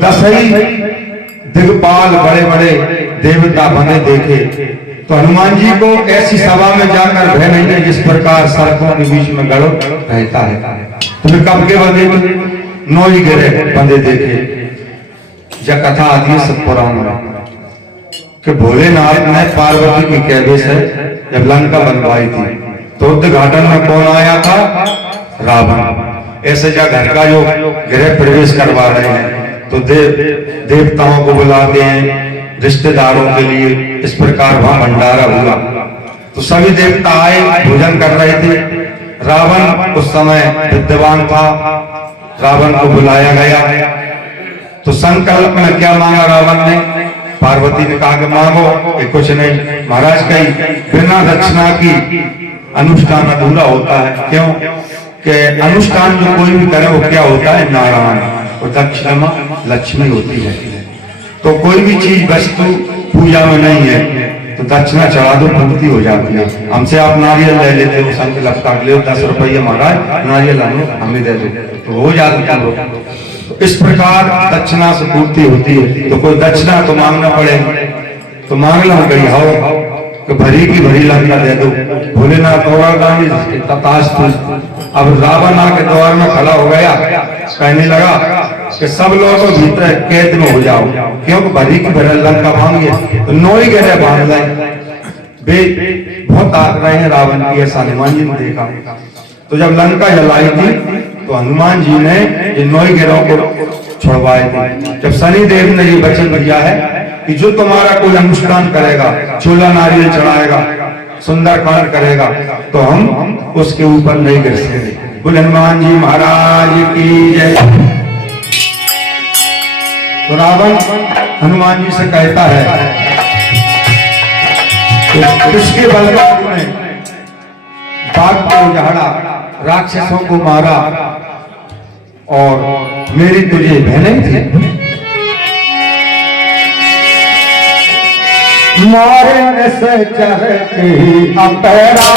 दस ही दिग्पाल बड़े बड़े देवता बने देखे, तो हनुमान जी को ऐसी सभा में जाकर भय नहीं है जिस प्रकार सर्पों के बीच में गड़ो रहता है। तुम्हें कब के बंदे नोई गिरे बंदे देखे। जब कथा आती है सब पुराण में कि भोलेनाथ ने पार्वती की कहने से जब लंका बनवाई थी तो उद्घाटन में कौन आया था? रावण। ऐसे जा घर का जो गृह प्रवेश करवा रहे हैं तो देवताओं को बुलाते हैं, रिश्तेदारों के लिए। इस प्रकार वहां भंडारा हुआ तो सभी देवता आए, भोजन कर रहे थे। रावण उस समय विद्वान था, रावण को बुलाया गया तो संकल्प में क्या मांगा रावण ने? पार्वती ने कहा कि मांगो। कि कुछ नहीं महाराज, कहीं बिना दक्षिणा की अनुष्ठान अधूरा होता है। क्यों? कि अनुष्ठान जो कोई भी करे वो क्या होता है? नारायण। और दक्षिणा लक्ष्मी होती है। तो कोई भी चीज वस्तु पूजा में नहीं है तो दक्षिणा चढ़ा दो, पूर्ति हो जाती है। हमसे आप नारियल ले लेते हो, संकल्प काट ले 10 रुपये महाराज नारियल हमें दे दो तो हो जाता है। तो इस प्रकार दक्षिणा से पूर्ति होती है। तो कोई दक्षिणा तो मांगना पड़ेगा, तो मांग लो गई हो कि भरी की भरी लंका दे दो। भोलेनाथ अब रावण आके द्वार में खड़ा हो गया, कहने लगा कि सब लोग भीतर कैद में हो जाओ, क्योंकि भरी की भरी लंका मांगी तो नोई गहरे बांध लाए। वे बहुत आग रहे हैं रावण की, ऐसा हनुमान जी ने देखा। तो जब लंका जलाई थी तो हनुमान जी ने ये नोई गिरों को छुड़वाए थे। जब शनिदेव ने ये वचन दिया है कि जो तुम्हारा कोई अनुष्ठान करेगा, चूल्हा नारियल चढ़ाएगा, सुंदरकांड करेगा, तो हम उसके ऊपर नहीं गिर सकते। बोले हनुमान जी महाराज की जय। तो रावण हनुमान जी से कहता है किसके बल पर तूने बाघ को उजाड़ा, राक्षसों को मारा और मेरी तुझे बहनें थी? मारने से चाहते ही अपराधा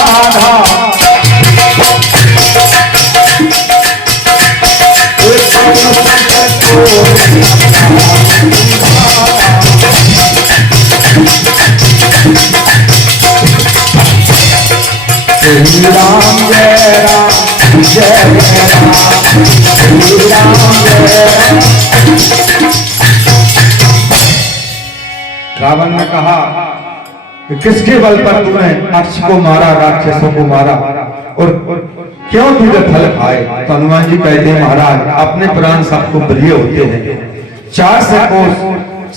राम जय राम जय राम राम जय राम। रावण ने कहा कि किसके बल पर तूने अक्ष को मारा, राक्षसों को मारा और क्यों तुझे फल खाए? तो हनुमान जी कहते हैं महाराज अपने प्राण सबको प्रिय होते हैं। 4 से कोस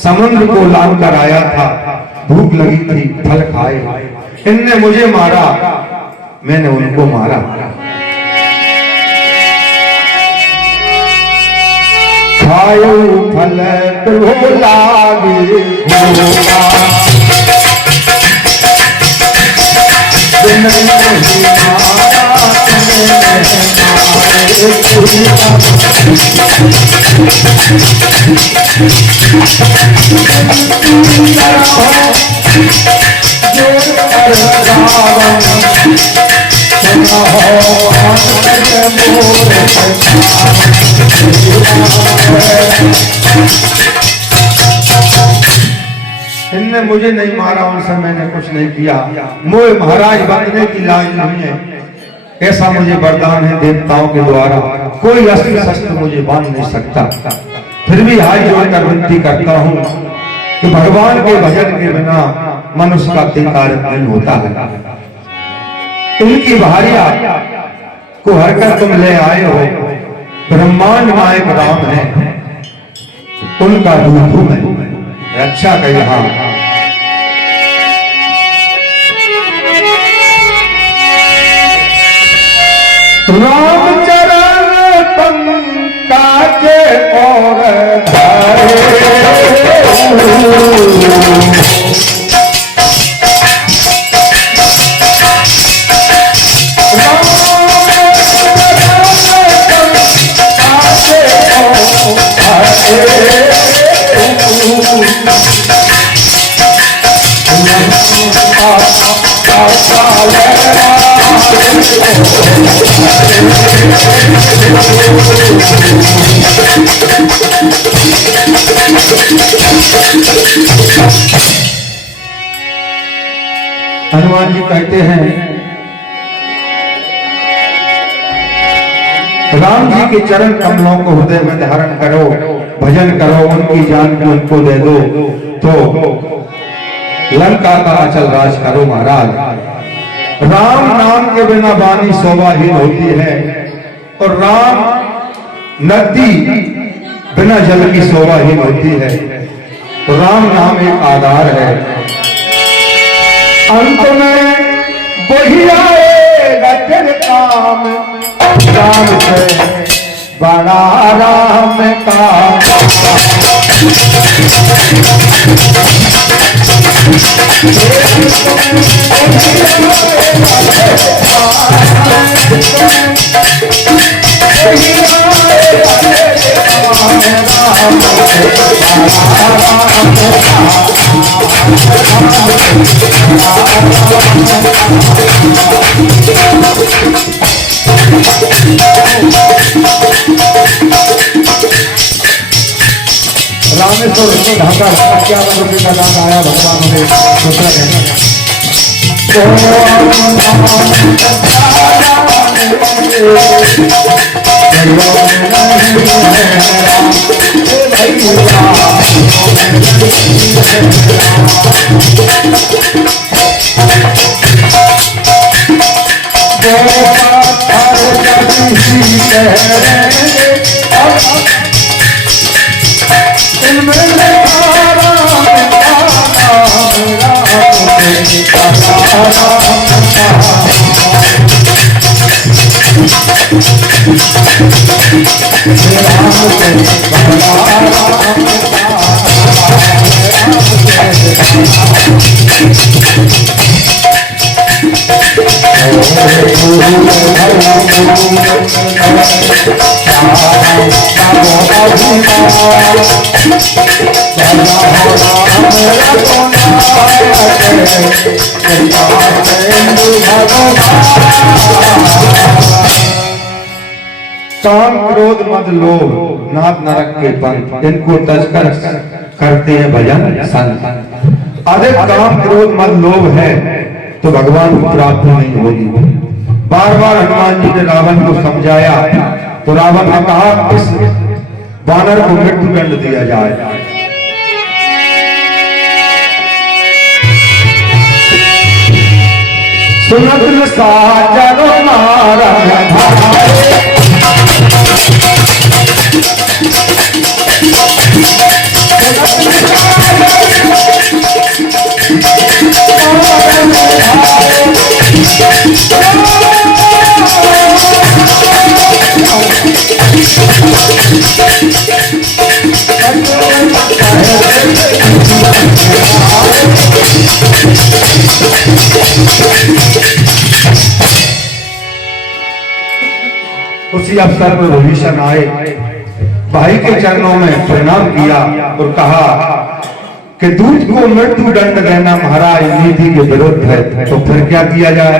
समुद्र को लांग कर आया था, भूख लगी थी, फल खाए। इनने मुझे मारा, मैंने उनको मारा। खायो फल तो लागे इनने मुझे नहीं मारा, उनसे मैंने कुछ नहीं किया। मोह महाराज बनने की लाज नहीं है, ऐसा मुझे वरदान है देवताओं के द्वारा। कोई अस्त्र शस्त्र मुझे बांध नहीं सकता। फिर भी हाथ जोड़कर विनती करता हूँ कि भगवान के भजन के बिना मनुष्य का कार्य नहीं होता है। इनकी भारिया को हरकर तुम ले आए हो, ब्रह्मांड नायक राम है, उनका दूत हूं मैं, रक्षा का यहाँ। रामचरण तुम काके और हनुमान जी कहते हैं राम जी के चरण कमलों को हृदय में धारण करो, भजन करो, उनकी जान को उनको दे दो तो लंका का अचल राज करो महाराज। राम नाम के बिना वाणी शोभाहीन होती है और राम नदी बिना जल की शोभाहीन होती है। तो राम नाम एक आधार है, अंत में वही आएगा तेरे काम। राम से बड़ा राम का रामेश्वर ढाका 51 रुपये का दान आया भगवान ने दूसरा काम क्रोध मद लोभ नाथ नरक के पंथ, इनको तजकर करते हैं भजन संत। अधिक काम क्रोध मद लोभ है तो भगवान को प्राप्ति नहीं होगी। बार बार हनुमान जी ने रावण को समझाया तो रावण ने कहा इस वानर को मृत्यु दंड दिया जाए। सुनत साजन मारा उसी अवसर पर विभीषण आए, भाई के चरणों में प्रणाम किया और कहा कि दूत को मृत्यु दंड देना महाराज नीति के विरुद्ध है, तो फिर क्या किया जाए?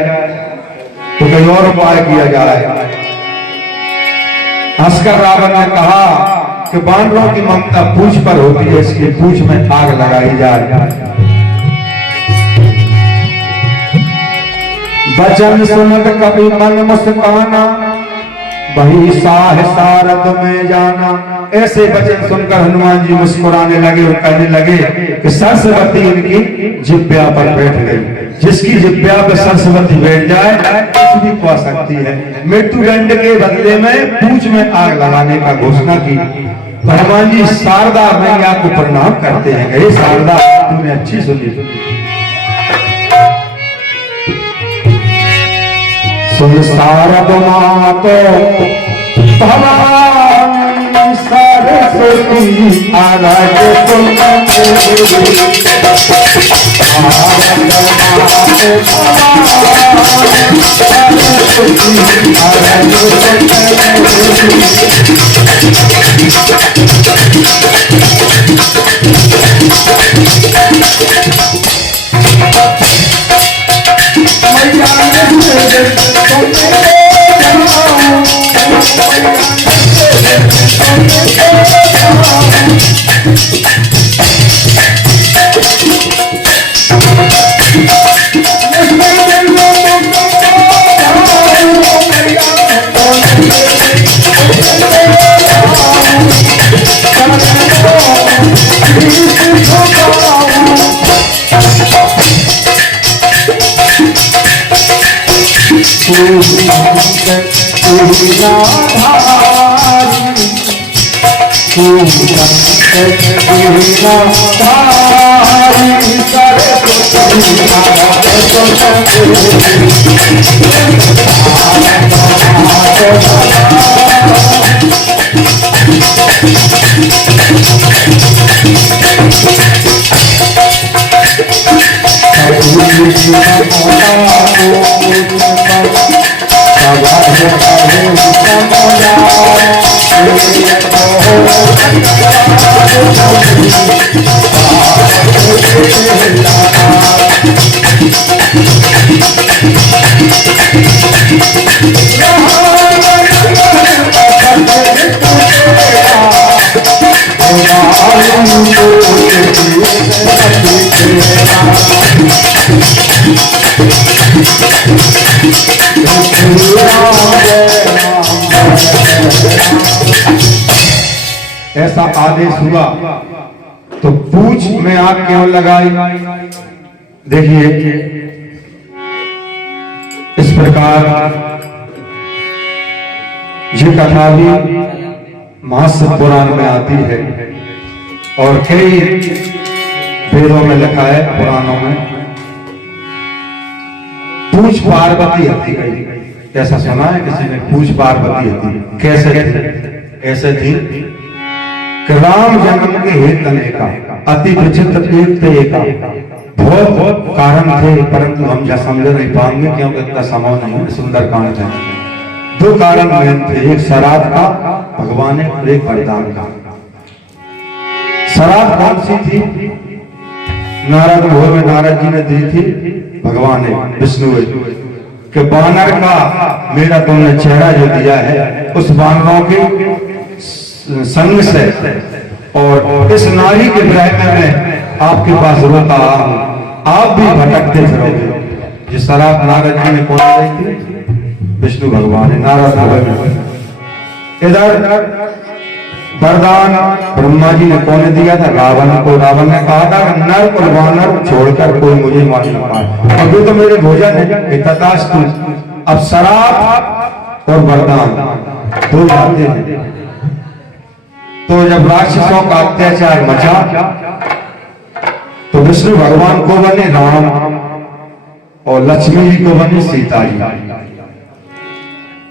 तो कोई और उपाय किया जाए। हंसकर रावण ने कहा कि बानरों की ममता पूंछ पर होती है, इसकी पूंछ में आग लगाई जाए। वचन सुनत कभी मन मुस्काना, वही साह सारद में जाना। ऐसे वचन सुनकर हनुमान जी मुस्कुराने लगे और कहने लगे कि सरस्वती इनकी जिब्या पर बैठ गई। जिसकी जिब्या पर सरस्वती बैठ जाए कुछ भी पा सकती है। मृत्यु दंड के बदले में पूंछ में आग लगाने का घोषणा की। हनुमान जी शारदा मैया को प्रणाम करते हैं, हे शारदा तूने अच्छी सुनी। सुन शारद मातो भवानी सरस्वती आराध ऐसा आदेश हुआ तो पूछ में आग क्यों लगाई? देखिए इस प्रकार ये कथा भी महाशिव पुराण में आती है और कई वेदों में लिखा है, पुराणों में। पूछ पार्वती हती गई, ऐसा सुना है किसी ने? पूछ पार्वती हती कैसे थी? ऐसे थी कि राम जन्म के हेतु अनेका अति विचित्र एक बहुत कारण थे, परंतु हम जा समझ नहीं पाएंगे क्योंकि इतना समय नहीं है। सुंदर कांड है। दो कारण मेन थे, एक श्राद्ध का भगवान ने और एक वरदान का। श्राद्ध कौन सी थी? नारद भोर में नारद जी ने दी थी भगवान ने विष्णु के बानर का मेरा तुमने चेहरा जो दिया है उस बानरों के संग से और इस नारी के विरह में आपके पास रोता हूं, आप भी भटकते फिरोगे। जिस शराब नारद जी ने कौन दी थी? विष्णु भगवान ने नारद भगवान। इधर वरदान ब्रह्मा जी ने कौन दिया था? रावण को। रावण ने कहा था नर और वानर छोड़कर कोई मुझे मार न पाए, अभी तो मेरे भोजन है। तथास्तु। अब शराब और वरदान दो जाते हैं। तो जब राक्षसों का अत्याचार मचा तो विष्णु भगवान को बने राम और लक्ष्मी जी को बने सीता जी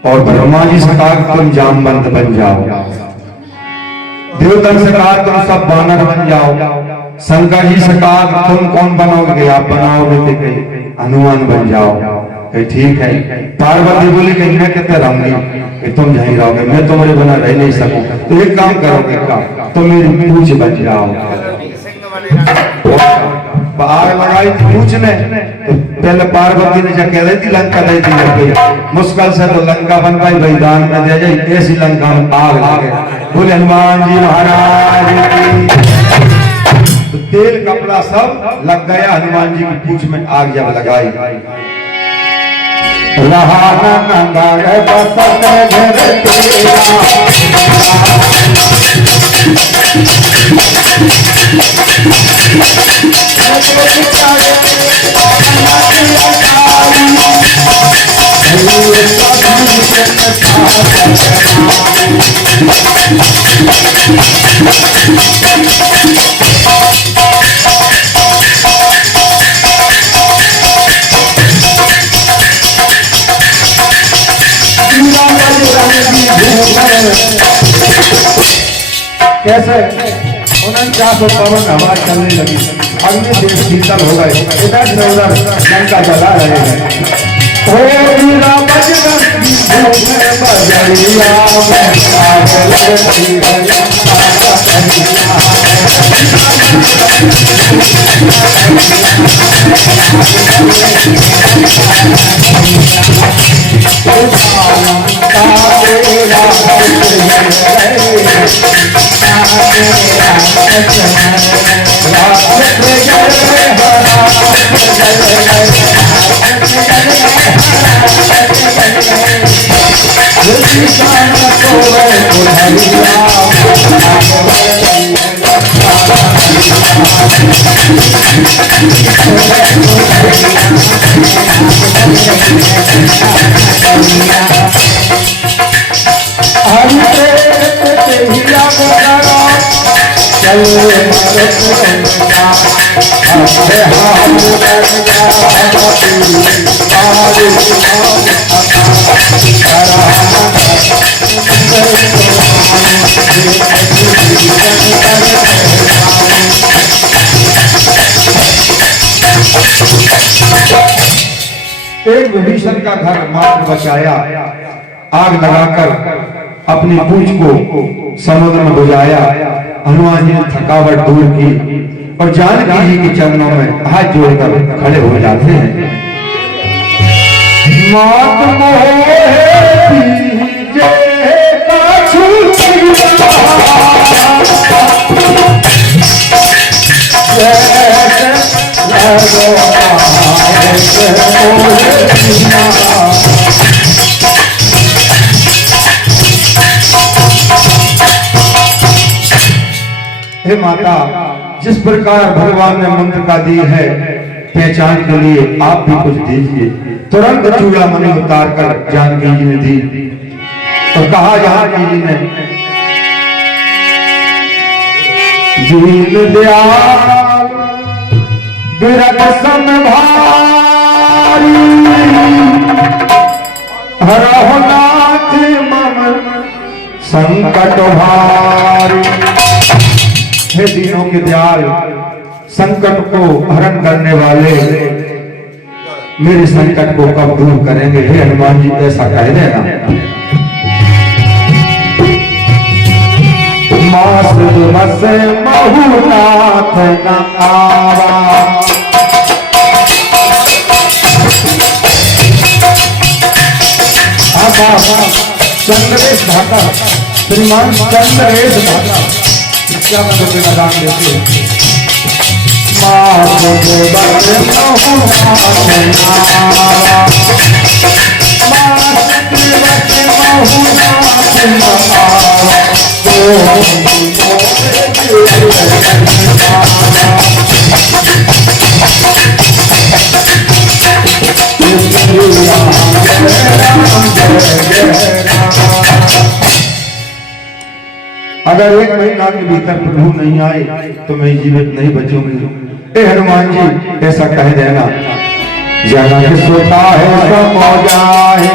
और ब्रह्मा जी से कहा तुम जामवंत बन जाओ, देवतन से कहा तुम सब बानर बन जाओ, शंकर जी से कहा तुम कौन बनोगे? आप बनाओगे थे हनुमान बन जाओ। ठीक है। पार्वती बोली कि मैं कहते रहूंगी कि तुम यहीं रहोगे, मैं तुम्हारे बिना रह नहीं सकूं। तो एक काम करोगे क्या? तो मेरी पूछ बच जाओ। आग लगाई थी पूछ में, तो पहले पार्वती ने जब कह रही थी लंका दे दी, मुश्किल से तो लंका बन पाई, बलिदान में दे जाए। ऐसी लंका में आग लगे। बोले हनुमान जी महाराज तो तेल कपड़ा सब लग गया। हनुमान जी की पूछ में आग जब लगाई, रहा कैसे 49 पवन हवा चलने लगी, अग्नि देव शीतल हो गए, इधर से उधर लंका जला रहे हैं। ओ वीरा बजरंगी बजरिया में आग लगती है, एक विभीषण का घर मात्र बचाया, आग लगाकर अपनी पूंछ को समुद्र में बुझाया। हनुमान जी ने थकावट दूर की और जानकी जी के चरणों में हाथ जोड़कर खड़े हो जाते हैं। मात मोहे दीजे काछू हे माता, जिस प्रकार भगवान ने मंत्र का दी है पहचान के लिए आप भी कुछ दीजिए। तुरंत चूड़ामणि उतार कर जानकी जी ने दी तो कहा जानकी जी ने, दीन दयाल विरत समभारी हरहु नाथ मम संकट भारी। हे दीनों के दयाल, संकट को हरण करने वाले मेरे संकट को कब दूर करेंगे? हे हनुमान जी ऐसा कह देना। मास मस महुनाथ न आवा, चंद्रेश धाता, श्रीमान चंद्रेश धाता क्या मतलब दान देते हैं। मास मस महुनाथ न आवा, अगर एक महीना के भीतर प्रभु नहीं आए तो मैं जीवित नहीं बचूंगी। हे हनुमान जी ऐसा कह देना। जना के सोता है सब हो जाए,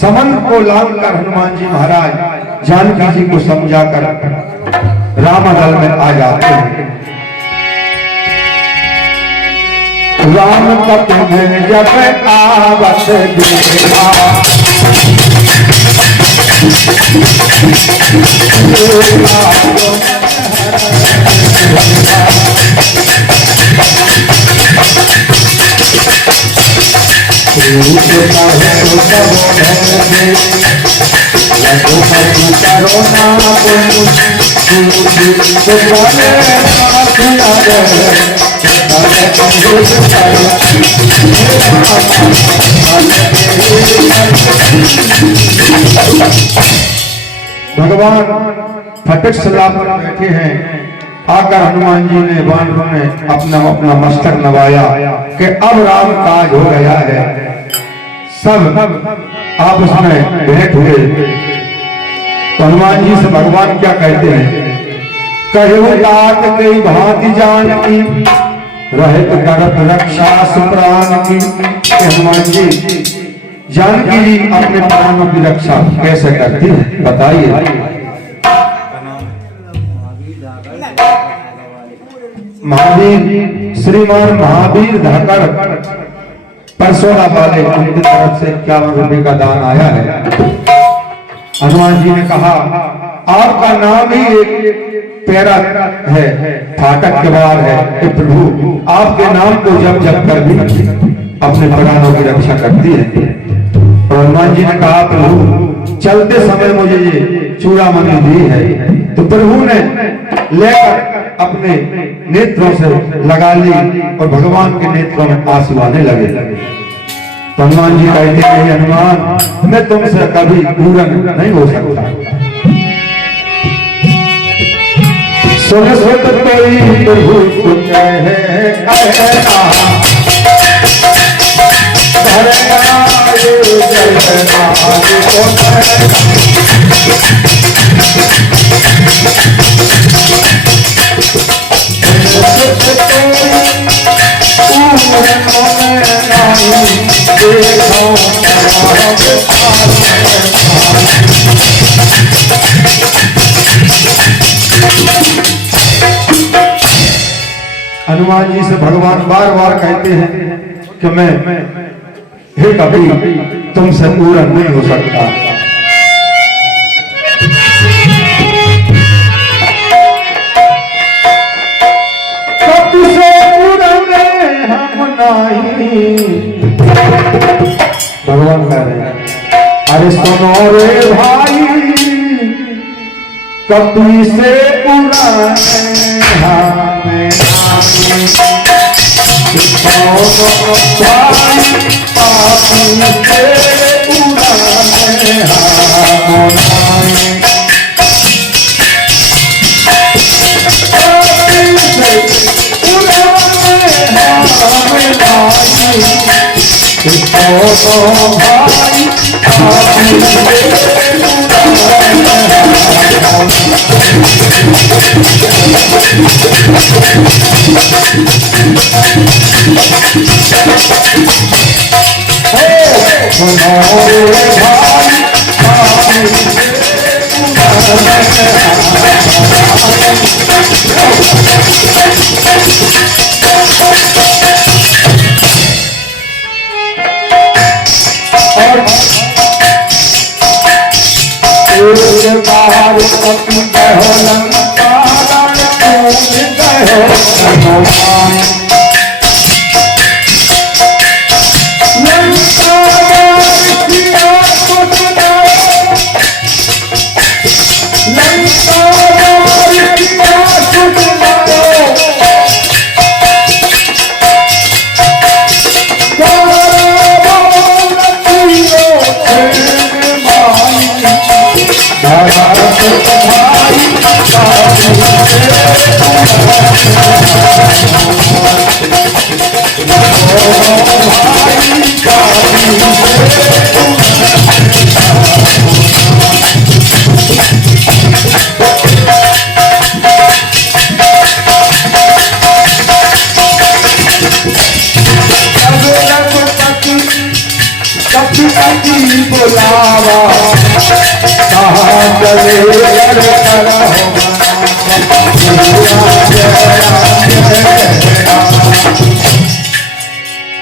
समन को लांघकर हनुमान जी महाराज जानकी जी को समझाकर रामदल में आ जाते हैं। राम तक में जब आवत देखा, भगवान फटक सलाह पर बैठे हैं। आकर हनुमान जी ने बानरों ने अपना अपना मस्तक नवाया कि अब राम काज हो गया है। सब आपस में भेंट हुए तो हनुमान जी से भगवान क्या कहते हैं? कहु तात कई भांति जानकी, रहत करत रक्षा सुप्राण की। हनुमान जी जानकी जी अपने प्राणों की रक्षा कैसे करती है बताइए। महावीर श्रीमान महावीर धाकर परसोड़ा वाले उनकी तरफ से 51 रुपए का दान आया है। हनुमान जी ने कहा आपका नाम ही एक प्यारा है, फाटक के बाहर है कि प्रभु आपके नाम को जप जप कर भी अपने प्राणों की रक्षा करती है। और हनुमान जी ने कहा प्रभु चलते समय मुझे ये चूड़ामणि दी है, तो प्रभु ने लेकर अपने नेत्रों से लगा ली और भगवान के नेत्रों में आंसू आने लगे। तो हनुमान जी कहते हैं हनुमान मैं तुमसे कभी पूर्ण नहीं हो सकता। सुन सुत कोई प्रभु हनुमान जी से भगवान बार बार कहते हैं कि मैं हे कभी तुमसे पूर्ण नहीं हो सकता। कभी से पूर्ण हम नहीं। भगवान कह रहे हैं अरे सुनो रे भाई कभी से पूर्ण हमें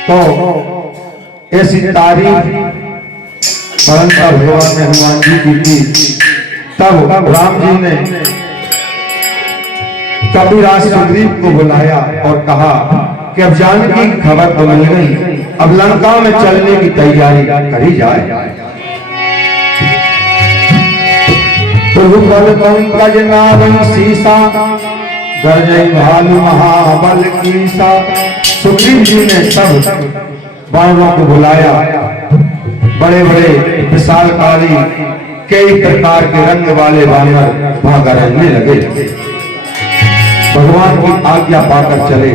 तो ऐसी तारीफ परंतु भगवान ने हनुमान जी की थी। तब राम जी ने कपिराज सुग्रीव को बुलाया और कहा कि अब जानकी की खबर तो मिल गई, अब लंका में चलने की तैयारी करी जाए। प्रभु बल पंकज नावन सीसा गरजई भालू महाबल कीसा। सुग्रीव जी ने सब वानरों को बुलाया, बड़े बड़े विशालकारी कई प्रकार के रंग वाले वानर वहां गरजने लगे। भगवान की आज्ञा पाकर चले।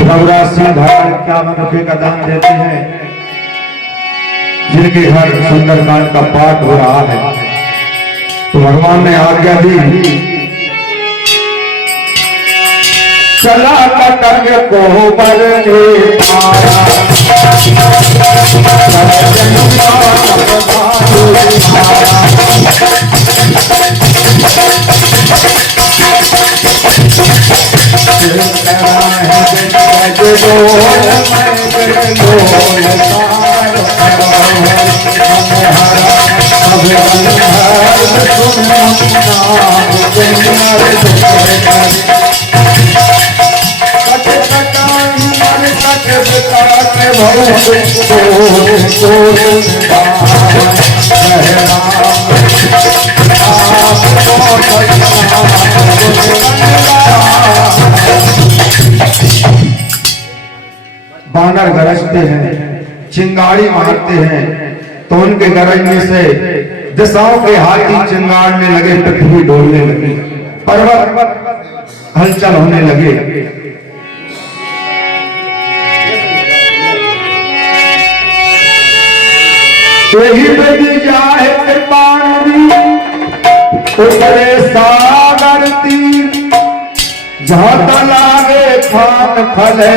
रघुराज सिंह धारण क्या रुपये का दान देते हैं, जिनके घर सुंदरकांड का पाठ हो रहा है। तो भगवान ने आज्ञा दी, चला कटक को बरने पारा बानर गरजते हैं, चिंगारी मारते हैं, तो उनके गरजने से दिशाओं के हाथी चिंगारने लगे, पृथ्वी डोलने लगी, पर्वत हलचल होने लगे। यही बदी जाए कृपाणी उतरे सागर तीर, जहाँ तलागे खान फले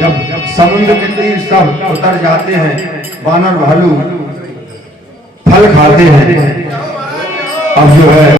जब समुद्र के तीर सब उतर जाते हैं, बानर भालू फल खाते हैं। अब जो है